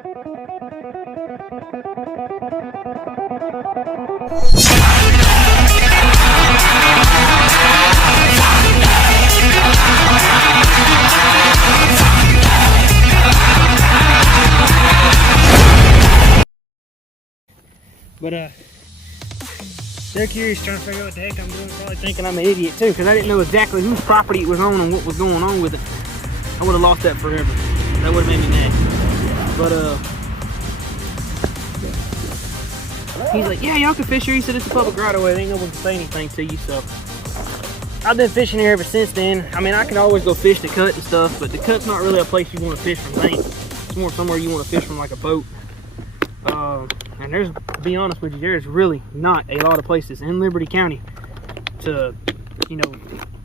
But they're curious, trying to figure out what the heck I'm doing, probably thinking I'm an idiot too, because I didn't know exactly whose property it was on and what was going on with it. I would have lost that forever. That would have made me mad. But he's like, yeah, y'all can fish here. He said it's a public right away. Ain't no one can say anything to you. So I've been fishing here ever since then. I mean, I can always go fish the cut and stuff, but the cut's not really a place you want to fish from bank. It's more somewhere you want to fish from, like a boat. And there's, to be honest with you, there's really not a lot of places in Liberty County to, you know,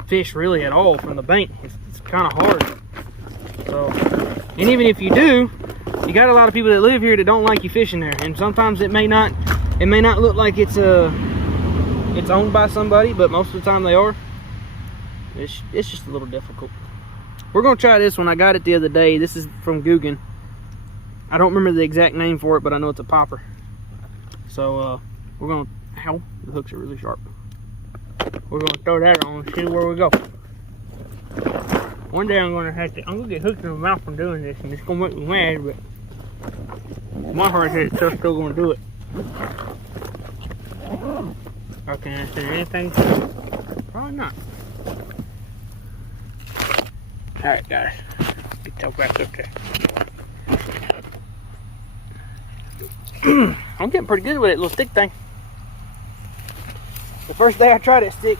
fish really at all from the bank. It's kind of hard. So, and even if you do, you got a lot of people that live here that don't like you fishing there. And sometimes it may not look like it's owned by somebody, but most of the time they are. It's just a little difficult. We're gonna try this one. I got it the other day. This is from Guggen. I don't remember the exact name for it, but I know it's a popper. So we're gonna, ow, the hooks are really sharp. We're gonna throw that on and see where we go. One day I'm gonna get hooked in the mouth from doing this, and it's gonna make me mad, but my heart says it's still gonna do it. Okay, is there anything? Probably not. Alright guys, get that back up there. I'm getting pretty good with it little stick thing. The first day I tried that stick,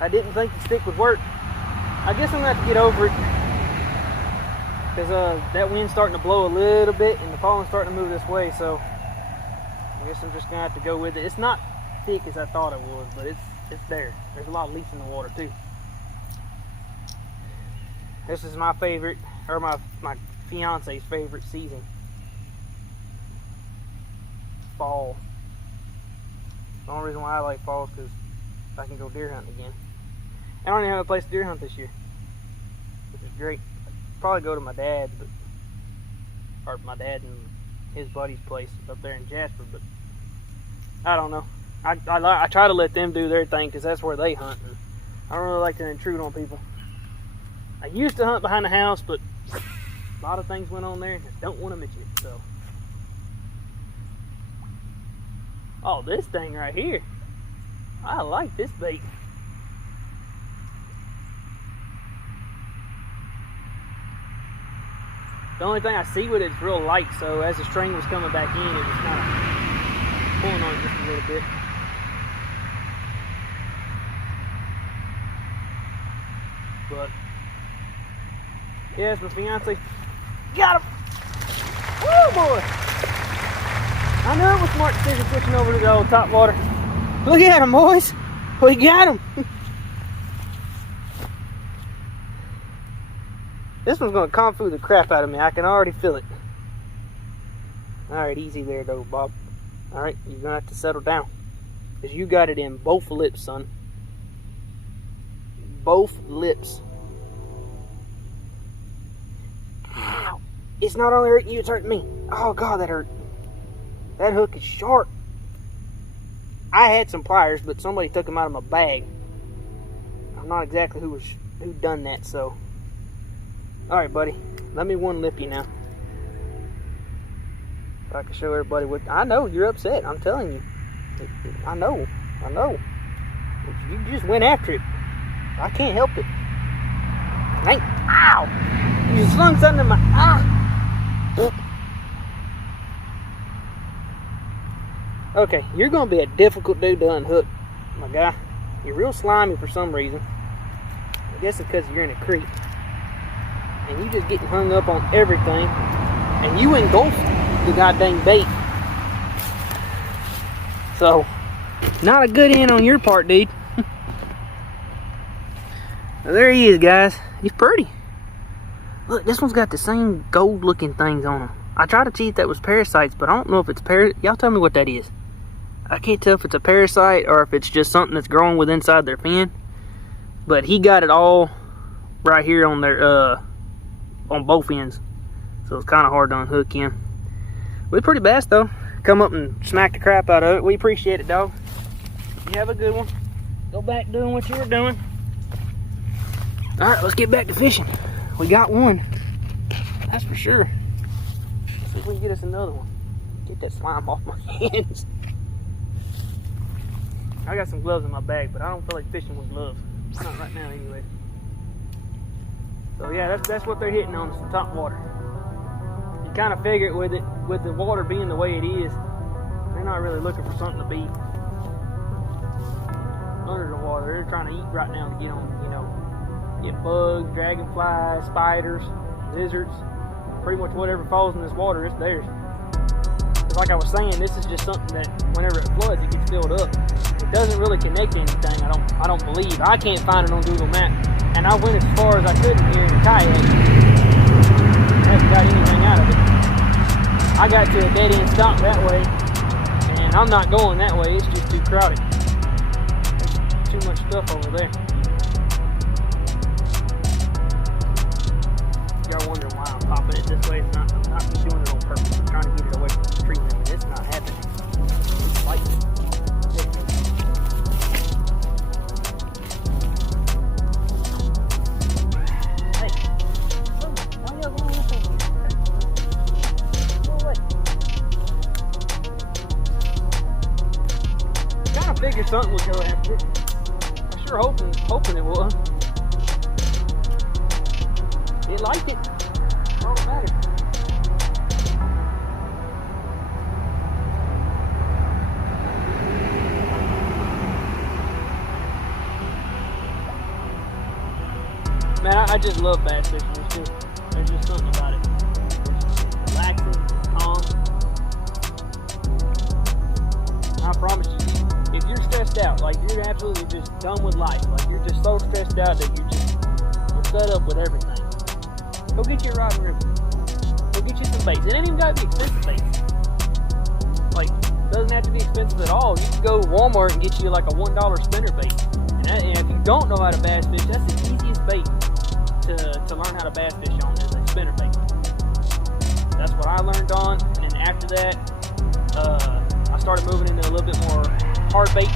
I didn't think the stick would work. I guess I'm gonna have to get over it, because that wind's starting to blow a little bit and the pollen's starting to move this way, so I guess I'm just gonna have to go with it. It's not thick as I thought it was, but it's there. There's a lot of leaf in the water too. This is my favorite, or my fiance's favorite season. Fall. The only reason why I like fall is because I can go deer hunting again. I don't even have a place to deer hunt this year, which is great. I'd probably go to my dad's, or my dad and his buddy's place up there in Jasper, but I don't know. I try to let them do their thing because that's where they hunt. And I don't really like to intrude on people. I used to hunt behind the house, but a lot of things went on there and I don't want to miss it. So, oh, this thing right here, I like this bait. The only thing I see with it is real light, so as the string was coming back in, it was kind of pulling on it just a little bit. But yes, my fiance got him. Woo, boy! I knew it was a smart decision switching over to the old Topwater. Look at him, boys. We got him. This one's gonna kung fu the crap out of me. I can already feel it. Alright, easy there though, Bob. Alright, you're gonna have to settle down, because you got it in both lips, son. Both lips. Ow. It's not only hurting you, it's hurting me. Oh God, that hurt. That hook is sharp. I had some pliers, but somebody took them out of my bag. I'm not exactly who done that, so. Alright, buddy. Let me one lip you now. So I can show everybody what. I know you're upset. I'm telling you. I know. You just went after it. I can't help it. Ow! You slung something in my eye. Okay, you're gonna be a difficult dude to unhook, my guy. You're real slimy for some reason. I guess it's because you're in a creek. And you just getting hung up on everything. And you engulfed the goddamn bait. So, not a good end on your part, dude. Now, there he is, guys. He's pretty. Look, this one's got the same gold looking things on him. I tried to see if that was parasites, but I don't know if it's y'all tell me what that is. I can't tell if it's a parasite or if it's just something that's growing with inside their fin. But he got it all right here on their on both ends. So it's kind of hard to unhook him. We're pretty bass though. Come up and smack the crap out of it. We appreciate it, dog. You have a good one. Go back doing what you were doing. All right, let's get back to fishing. We got one. That's for sure. Let's see if we can get us another one. Get that slime off my hands. I got some gloves in my bag, but I don't feel like fishing with gloves. Not right now, anyway. So yeah, that's what they're hitting on, is the top water. You kind of figure it with the water being the way it is. They're not really looking for something to beat under the water. They're trying to eat right now to get on, you know, get bugs, dragonflies, spiders, lizards. Pretty much whatever falls in this water is theirs. Because like I was saying, this is just something that whenever it floods, it gets filled up. It doesn't really connect to anything, I don't believe. I can't find it on Google Maps. And I went as far as I could in here in the kayak. I haven't got anything out of it. I got to a dead end stop that way, and I'm not going that way. It's just too crowded. There's too much stuff over there. Y'all wondering why I'm popping it this way. I'm not doing it on purpose. I'm trying to get it away from the tree limb, and it's not happening. It's fighting. Figured something would go after it. I'm sure hoping it would. It liked it. That's all that matters. Man, I just love bass fishing. There's just something about it. It's relaxing, calm. I promise you. If you're stressed out, like you're absolutely just done with life, like you're just so stressed out that you're fed up with everything, go get you a rod and reel. Go get you some baits. It ain't even got to be expensive baits. Like, it doesn't have to be expensive at all. You can go to Walmart and get you like a $1 spinner bait. And if you don't know how to bass fish, that's the easiest bait to learn how to bass fish on, is a spinner bait. That's what I learned on, and then after that, I started moving into a little bit more hard baits,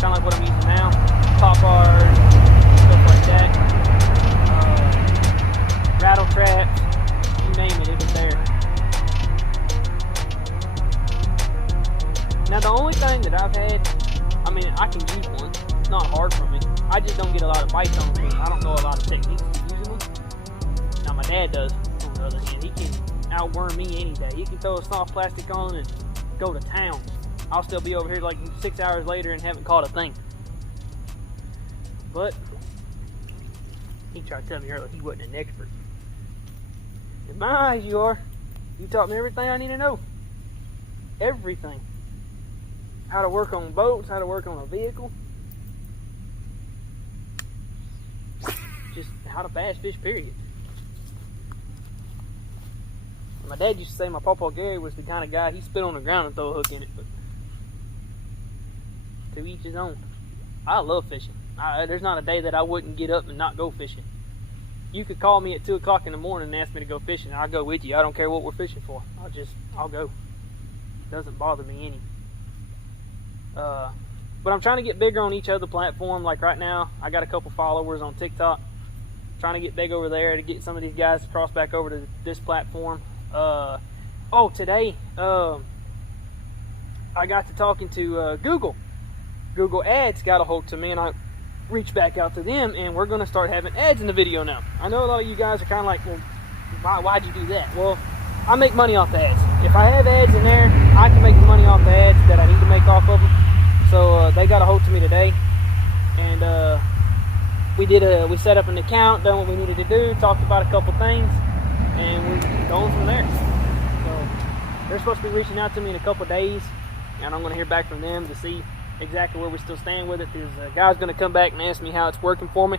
kind of like what I'm using now, Topwater, stuff like that, rattle traps, you name it, it was there. Now the only thing that I've had, I mean, I can use one, it's not hard for me, I just don't get a lot of bites on them. I don't know a lot of techniques of using them. Now my dad does, on the other hand. He can outworm me any day. He can throw a soft plastic on and go to town. I'll still be over here like 6 hours later and haven't caught a thing. But he tried to tell me earlier he wasn't an expert. In my eyes, you are. You taught me everything I need to know. Everything. How to work on boats, how to work on a vehicle. Just how to bass fish, period. My dad used to say my Pawpaw Gary was the kind of guy, he'd spit on the ground and throw a hook in it. But to each his own. I love fishing. There's not a day that I wouldn't get up and not go fishing. You could call me at 2 o'clock in the morning and ask me to go fishing. I'll go with you. I don't care what we're fishing for. I'll go. It doesn't bother me any. But I'm trying to get bigger on each other platform. Like right now, I got a couple followers on TikTok. Trying to get big over there to get some of these guys to cross back over to this platform. Today, I got to talking to Google. Google Ads got a hold to me, and I reached back out to them, and we're going to start having ads in the video now. I know a lot of you guys are kind of like, well, why'd you do that? Well, I make money off the ads. If I have ads in there, I can make the money off the ads that I need to make off of them. So they got a hold to me today, and we set up an account, done what we needed to do, talked about a couple things, and we're going from there. So they're supposed to be reaching out to me in a couple days, and I'm going to hear back from them to see exactly where we still stand with it. There's a guy's going to come back and ask me how it's working for me.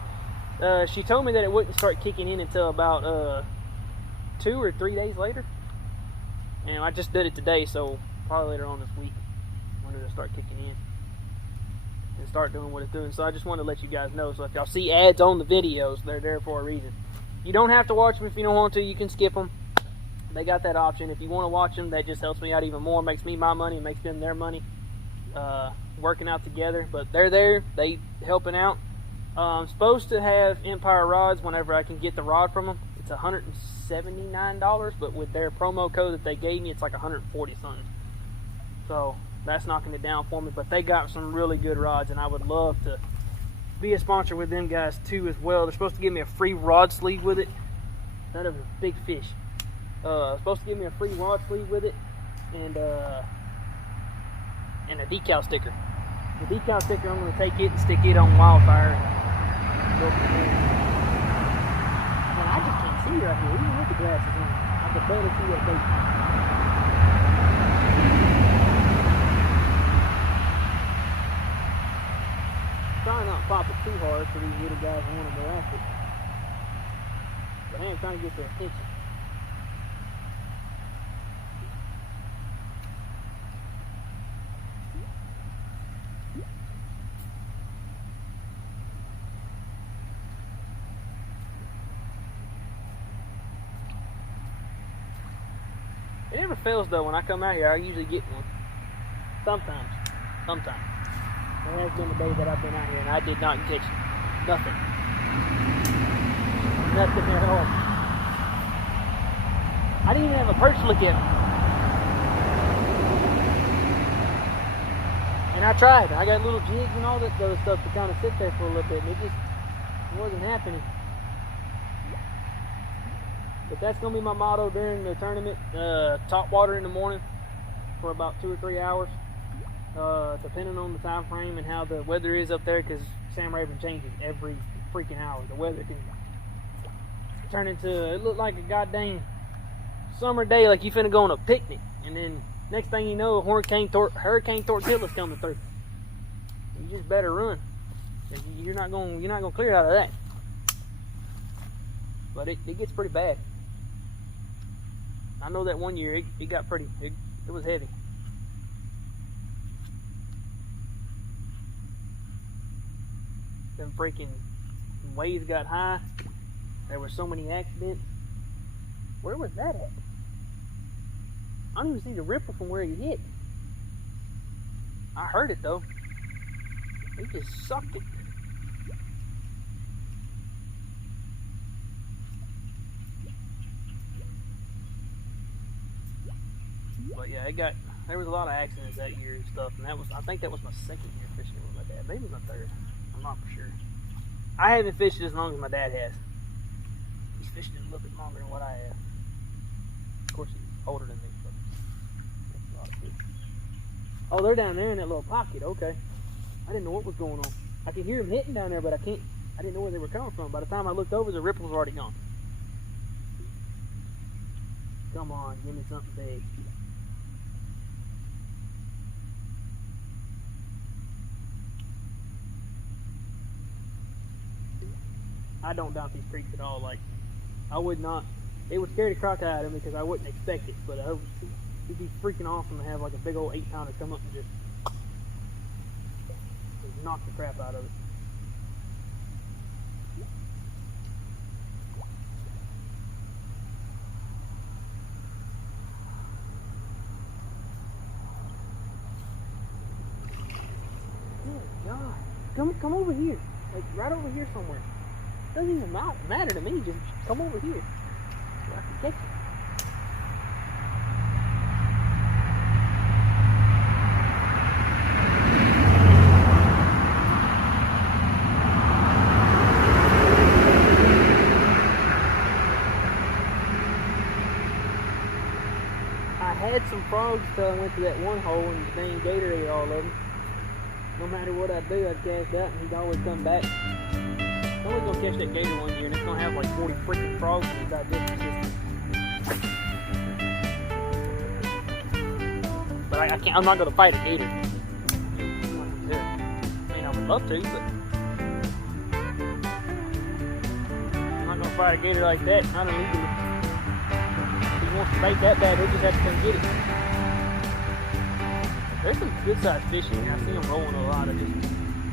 She told me that it wouldn't start kicking in until about 2 or 3 days later, and I just did it today, so probably later on this week when it'll start kicking in and start doing what it's doing. So I just wanted to let you guys know. So if y'all see ads on the videos, they're there for a reason. You don't have to watch them if you don't want to. You can skip them. they got that option. If you want to watch them, that just helps me out even more, makes me my money, makes them their money, working out together. But they're there, they helping out. I'm supposed to have Empire rods whenever I can get the rod from them. It's $179, but with their promo code that they gave me, it's like 140 something. So that's knocking it down for me. But they got some really good rods, and I would love to be a sponsor with them guys too as well. They're supposed to give me a free rod sleeve with it. That was a big fish. Supposed to give me a free rod sleeve with it, and a decal sticker. The decal sticker, I'm going to take it and stick it on Wildfire and go from there. Man, I just can't see right here, even with the glasses on. I can barely see that bait. Try not to pop it too hard for these little guys who want to go after it. But I am trying to get their attention. It never fails though. When I come out here, I usually get one. Sometimes. There has been a day that I've been out here and I did not catch nothing. Nothing at all. I didn't even have a perch to look at. And I tried. I got little jigs and all that other stuff to kind of sit there for a little bit, and it just wasn't happening. But that's going to be my motto during the tournament. Top water in the morning for about 2 or 3 hours, depending on the time frame and how the weather is up there, because Sam Raven changes every freaking hour. The weather can turn into, it looked like a goddamn summer day, like you finna go on a picnic, and then next thing you know, Hurricane Tortilla's coming through. You just better run. You're not gonna clear out of that. But it gets pretty bad. I know that one year it got pretty, it was heavy. Them freaking waves got high. There were so many accidents. Where was that at? I don't even see the ripple from where it hit. I heard it though. It just sucked it. But yeah, there was a lot of accidents that year and stuff, and I think that was my second year fishing with my dad. Maybe my third. I'm not for sure. I haven't fished as long as my dad has. He's fished it a little bit longer than what I have. Of course, he's older than me, but that's a lot of fish. Oh, they're down there in that little pocket. Okay. I didn't know what was going on. I could hear them hitting down there, but I didn't know where they were coming from. By the time I looked over, the ripples were already gone. Come on, give me something big. I don't doubt these creeks at all. Like, I would not. It would scare the crocodile out of me because I wouldn't expect it. But it'd be freaking awesome to have like a big old 8-pounder come up and just knock the crap out of it. Oh God! Come over here, like right over here somewhere. Doesn't even matter to me. Just come over here so I can catch it. I had some frogs till I went to that one hole and the dang Gator ate all of them. No matter what I do, I'd cast out and he'd always come back. I'm always gonna catch that Gator one year and it's gonna have like 40 freaking frogs in the digestive system. But I'm not gonna fight a Gator. I mean, I would love to, but I'm not gonna fight a Gator like that, not illegally. If he wants to bait that bad, he'll just have to come get it. There's some good sized fish in here. I see them rolling a lot. I just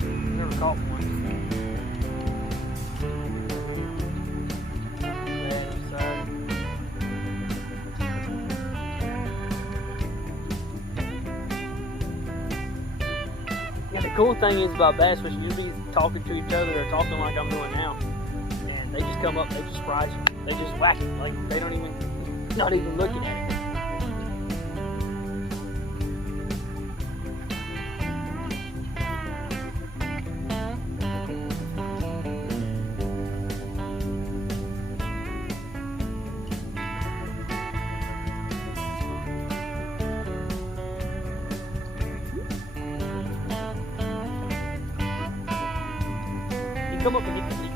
never caught one. cool thing is about bass fishing, you'll be talking to each other or talking like I'm doing now, and they just come up, they just surprise you, they just whack it, like they don't even, not even looking at it. Come up and get the leaf.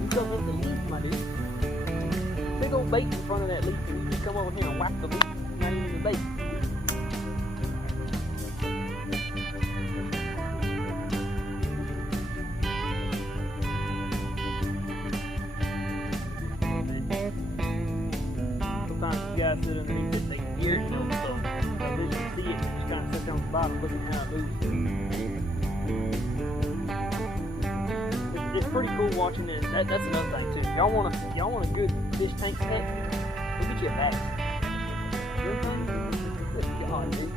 You come up the leaf, my dude. Big old bait in front of that leaf, and you just come over here and whack the leaf. Not even the bait. Sometimes you guys sit underneath it, they can hear it, so they visually see it, and just kind of sit down on the bottom looking at how it moves. It's pretty cool watching this. That's another thing too. Y'all want a good fish tank set? We'll get you a bag. Good God, dude.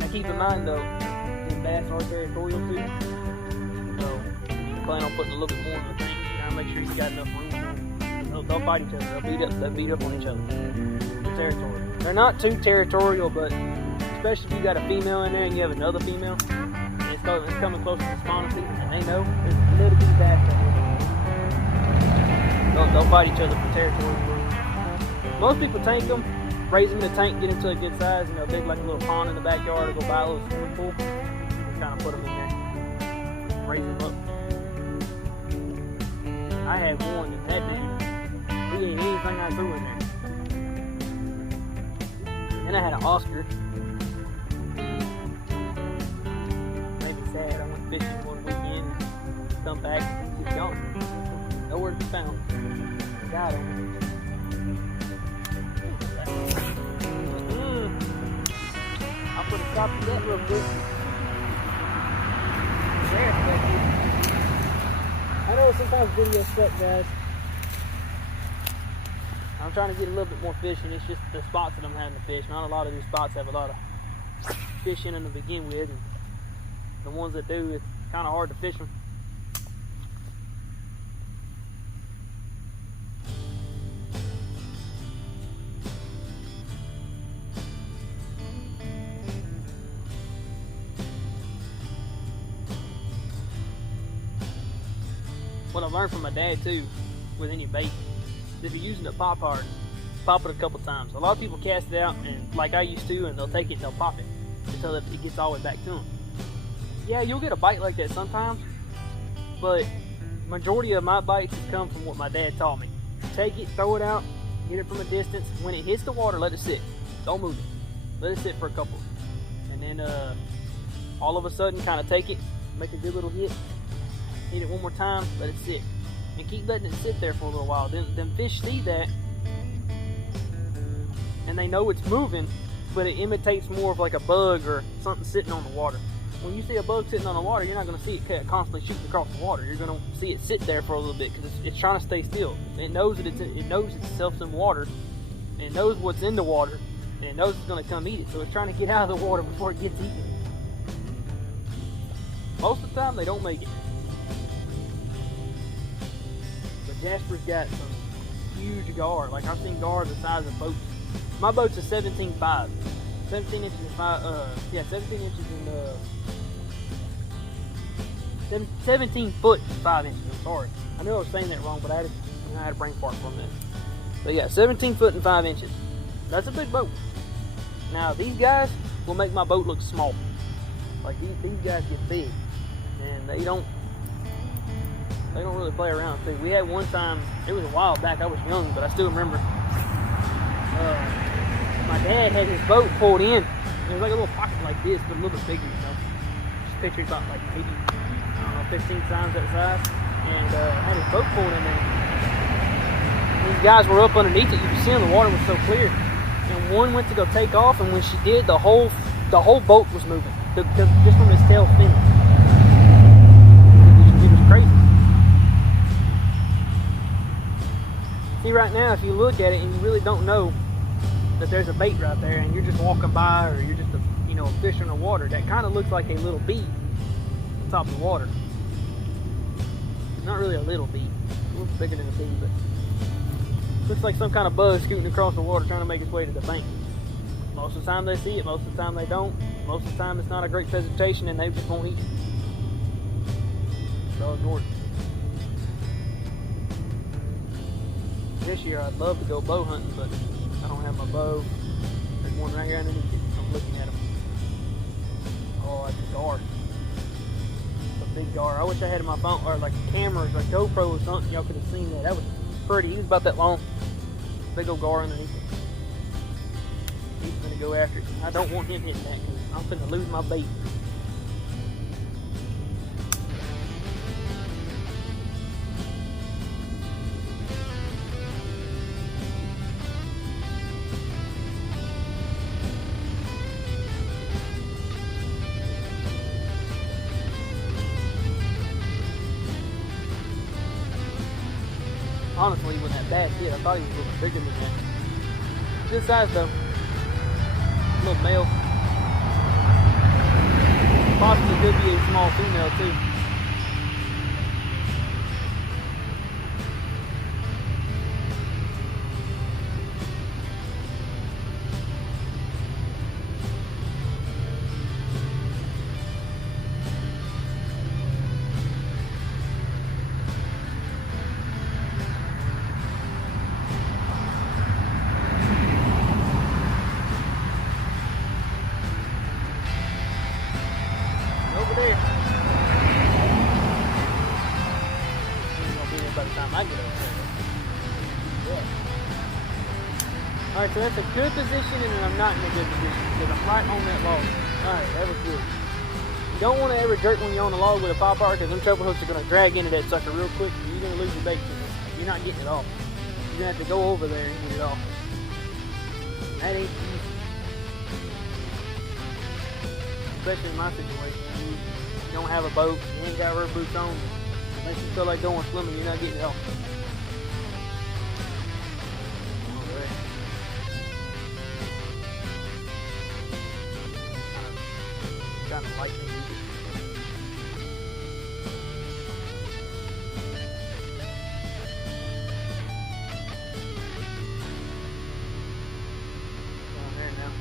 Now keep in mind though, these bass are territorial too. So you plan on putting a little bit more in the tank. You gotta make sure you got enough room. They'll fight each other. They'll beat up on each other. They're territorial. They're not too territorial, but especially if you got a female in there and you have another female. It's coming close to the spawning season, and they know there's a little bit of bass out here. They'll fight each other for territory. Most people tank them, raise them in the tank, get them to a good size, dig like a little pond in the backyard or go buy a little swimming pool, and kind of put them in there, raise them up. I had one, and that dude, he ate anything I threw in there. And I had an Oscar. I went fishing one weekend, come back, he's gone. Nowhere to be found. Got him. I'll put a stop to that real quick. There, I know sometimes videos suck, guys. I'm trying to get a little bit more fishing. It's just the spots that I'm having to fish. Not a lot of these spots have a lot of fish in them to begin with. And the ones that do, it's kind of hard to fish them. What I learned from my dad too, with any bait, if you're using a pop hard, pop it a couple times. A lot of people cast it out, and like I used to, and they'll take it and they'll pop it until it gets all the way back to them. Yeah, you'll get a bite like that sometimes, but majority of my bites has come from what my dad taught me. Take it, throw it out, get it from a distance. When it hits the water, let it sit. Don't move it. Let it sit for a couple. And then all of a sudden, kind of take it, make a good little hit, hit it one more time, let it sit. And keep letting it sit there for a little while. Then fish see that, and they know it's moving, but it imitates more of like a bug or something sitting on the water. When you see a bug sitting on the water, you're not going to see it constantly shooting across the water. You're going to see it sit there for a little bit because it's trying to stay still. It knows that it knows itself in water, and it knows what's in the water, and it knows it's going to come eat it. So it's trying to get out of the water before it gets eaten. Most of the time, they don't make it. But Jasper's got some huge gar. Like I've seen gars the size of boats. My boat's a 17.5. 17 inches in 17 inches in 17 foot 5 inches. I'm sorry. I knew I was saying that wrong, but I had a brain fart from that. But yeah, 17 foot and 5 inches. That's a big boat. Now these guys will make my boat look small. Like these guys get big, and they don't really play around too. We had one time, it was a while back. I was young, but I still remember. My dad had his boat pulled in. It was like a little pocket like this, but a little bit bigger, Just picture about like maybe, I don't know, 15 times that size. And had his boat pulled in there. These guys were up underneath it. You could see the water was so clear. And one went to go take off, and when she did, the whole boat was moving. Just from his tail spinning. It was crazy. See, right now, if you look at it and you really don't know that there's a bait right there and you're just walking by, or you're just a fish in the water, that kind of looks like a little bee on top of the water. It's not really a little bee, it's a little bigger than a bee, but looks like some kind of bug scooting across the water trying to make its way to the bank. Most of the time they see it, most of the time they don't. Most of the time it's not a great presentation and they just won't eat it. So ignore it. This year I'd love to go bow hunting, but I don't have my bow. There's one right here underneath it. I'm looking at him. Oh, that's a gar. It's a big gar. I wish I had my phone, or like a camera, or a GoPro or something. Y'all could have seen that. That was pretty. He was about that long. Big old gar underneath it. He's gonna go after it. I don't want him hitting that because I'm gonna lose my bait. Honestly, when that bass hit, I thought he was a little bit bigger than that. Good size though. Little male. Possibly could be a small female too. Alright, so that's a good position, and I'm not in a good position because I'm right on that log. Alright, that was good. You don't want to ever jerk when you're on the log with a pop bar because them treble hooks are going to drag into that sucker real quick and you're going to lose your bait. You're not getting it off. You're going to have to go over there and get it off. That ain't easy. Especially in my situation. You don't have a boat, you ain't got rubber boots on. Unless you feel like going swimming, you're not getting it off. Kind of lightning. Down there now.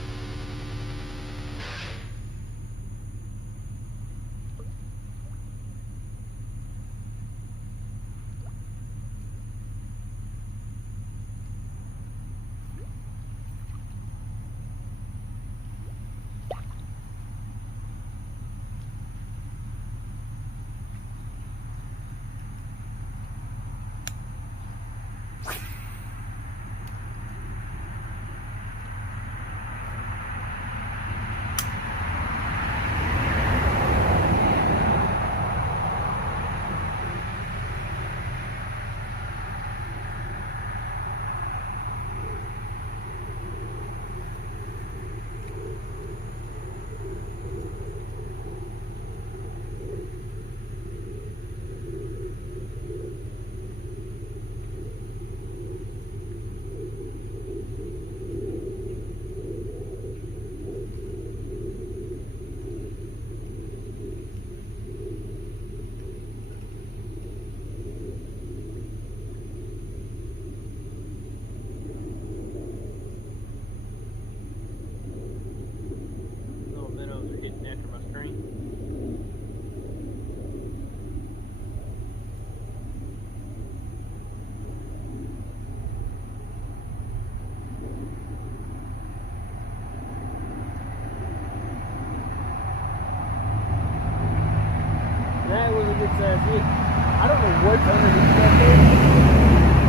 That was a good size hit. I don't know what's underneath that there.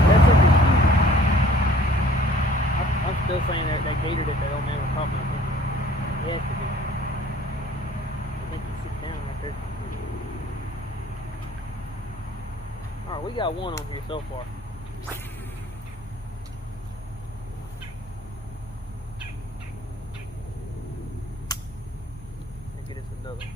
That's something huge. I'm still saying that gator that old man was talking about. He has to be. I think he's sitting down right there. Alright, we got one on here so far. Maybe it's another one.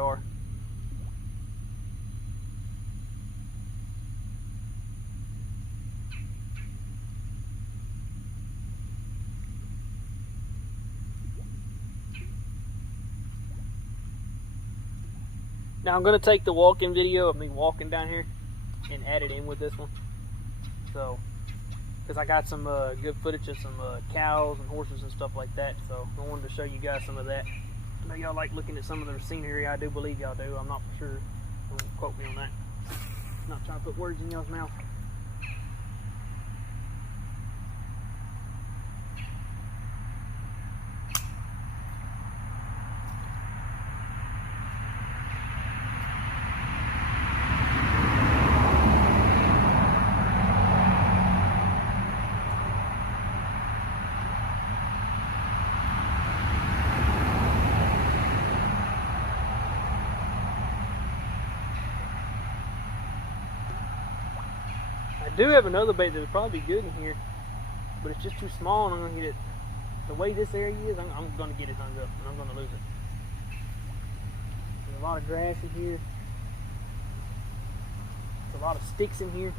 jar. Now I'm going to take the walk-in video of me walking down here and add it in with this one. So, because I got some good footage of some cows and horses and stuff like that. So I wanted to show you guys some of that. I know y'all like looking at some of the scenery. I do believe y'all do. I'm not for sure. Don't quote me on that. I'm not trying to put words in y'all's mouth. I do have another bait that would probably be good in here, but it's just too small and I'm going to get it. The way this area is, I'm going to get it hung up and I'm going to lose it. There's a lot of grass in here. There's a lot of sticks in here.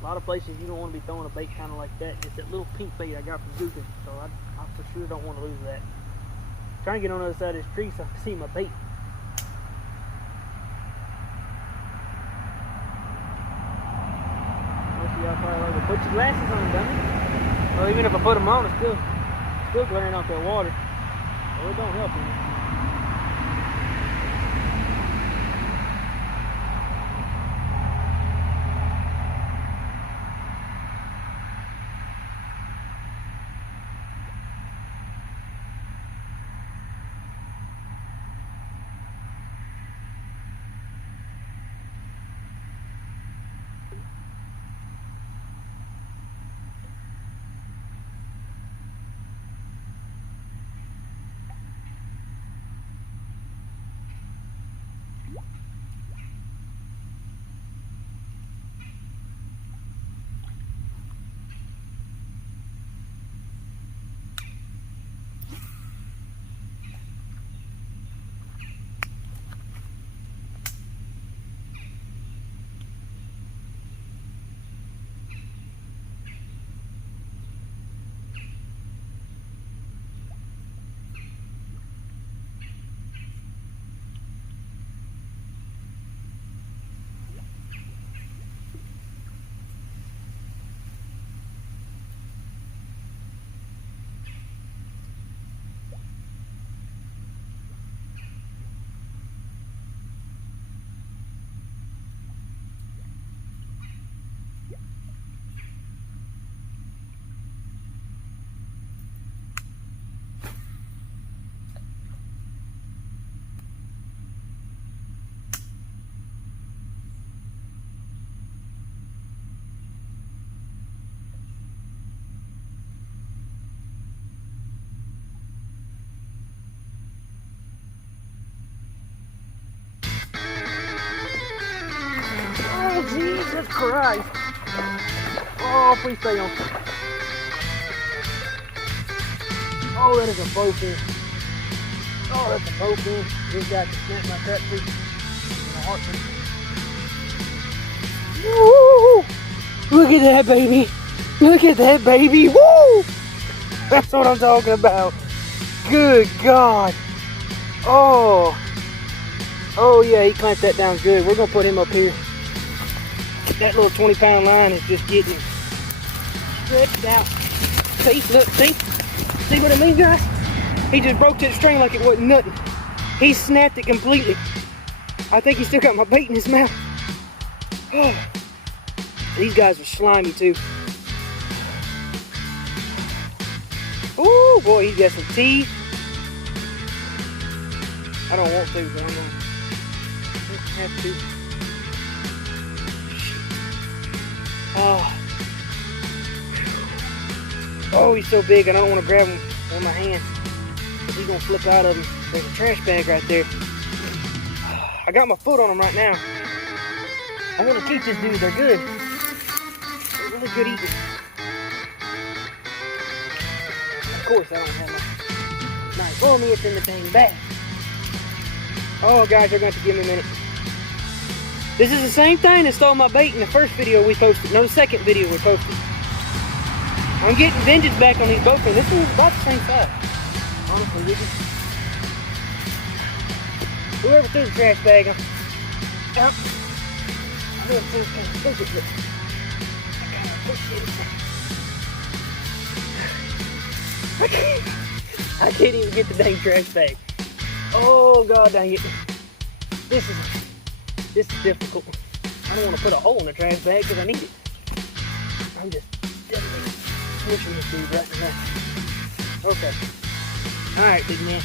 A lot of places you don't want to be throwing a bait kind of like that. It's that little pink bait I got from Gator, so I for sure don't want to lose that. I'm trying to get on the other side of this tree so I can see my bait. Y'all probably like to put your glasses on, dummy. Well, even if I put them on, it's still glaring off that water. So it don't help any. Oh, Jesus Christ. Oh, please stay on. Oh, that is a bowfin. Oh, that's a bowfin. This guy can snap my catfish in a heartbeat. Woo! Look at that, baby. Look at that, baby. Woo! That's what I'm talking about. Good God. Oh. Oh, yeah, he clamped that down good. We're going to put him up here. That little 20-pound line is just getting stretched out. See, look, see? See what I mean, guys? He just broke that string like it wasn't nothing. He snapped it completely. I think he still got my bait in his mouth. Oh. These guys are slimy, too. Ooh, boy, he's got some teeth. I don't want to, but I'm going to have to. Oh. Oh, he's so big, I don't want to grab him on my hand. He's going to flip out of him. There's a trash bag right there. I got my foot on him right now. I'm going to keep this dude. They're good. They're really good eating. Of course, I don't have my knife on me. It's in the dang bag. Oh guys, you're going to have to give me a minute. This is the same thing that stole my bait in the first video we posted. No, the second video we posted. I'm getting vengeance back on these bowfin. This one's about the same size. Honestly, with you. Whoever threw the trash bag, I'm out. I know it's kind of push it, but I gotta push it. I can't even get the dang trash bag. Oh god dang it. This is difficult. I don't want to put a hole in the trash bag because I need it. I'm just definitely pushing this dude right now. Okay. Alright, big man.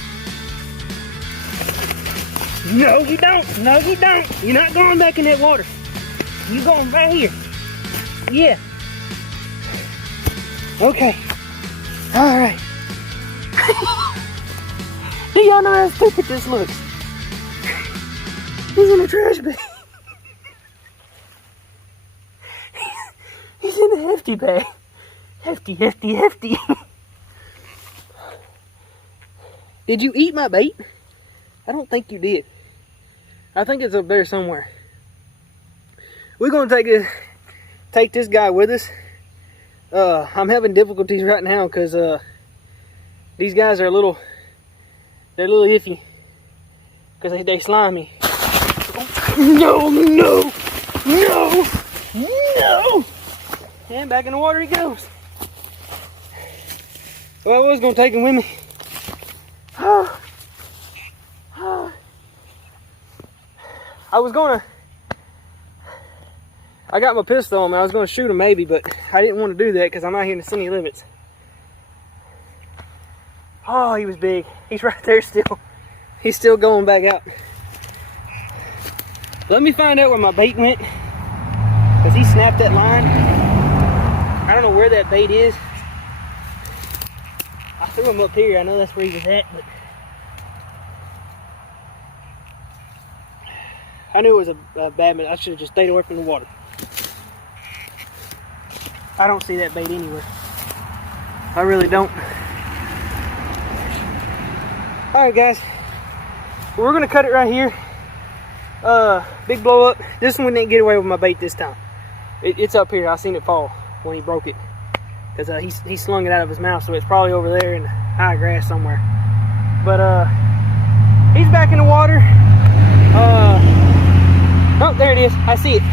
No, you don't. No, you don't. You're not going back in that water. You're going right here. Yeah. Okay. Alright. Do y'all know how stupid this looks? He's in a trash bag. He's in a hefty bag. Hefty, hefty, hefty. Did you eat my bait? I don't think you did. I think it's up there somewhere. We're gonna take this guy with us. I'm having difficulties right now because these guys are they're a little iffy because they slimy. No, no, no, no! And back in the water he goes. Well, I was gonna take him with me. I got my pistol on me. I was gonna shoot him maybe, but I didn't want to do that because I'm out here in the city limits. Oh, he was big. He's right there still. He's still going back out. Let me find out where my bait went, because he snapped that line. I don't know where that bait is. I threw him up here. I know that's where he was at, but I knew it was a bad man. I should have just stayed away from the water. I don't see that bait anywhere. I really don't. Alright guys, we're going to cut it right here. Big blow up. This one didn't get away with my bait this time. It's up here. I seen it fall when he broke it. Because he slung it out of his mouth, so it's probably over there in the high grass somewhere. But he's back in the water. Oh, there it is. I see it.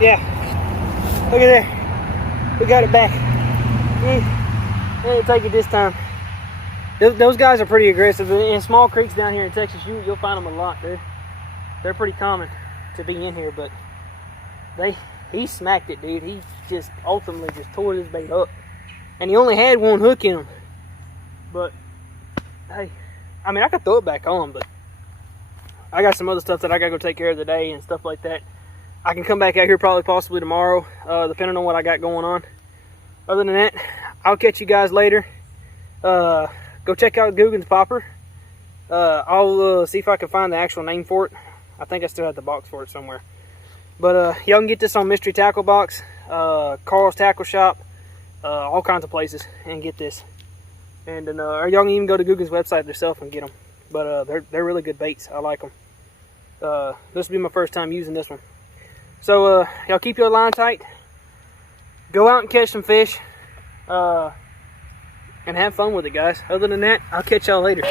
Yeah. Look at there. We got it back. I didn't take it this time. Those guys are pretty aggressive. In small creeks down here in Texas, you'll find them a lot. They're pretty common to be in here, but he smacked it, dude. He just ultimately just tore this bait up. And he only had one hook in him. But, hey, I mean, I could throw it back on, but I got some other stuff that I gotta go take care of today and stuff like that. I can come back out here probably possibly tomorrow, depending on what I got going on. Other than that, I'll catch you guys later. Go check out Guggen's popper. I'll see if I can find the actual name for it. I think I still have the box for it somewhere. But y'all can get this on Mystery Tackle Box, Carl's Tackle Shop, all kinds of places, and get this. And then, or y'all can even go to Guggen's website themselves and get them. But they're really good baits. I like them. This will be my first time using this one. So y'all keep your line tight. Go out and catch some fish. And have fun with it, guys. Other than that, I'll catch y'all later.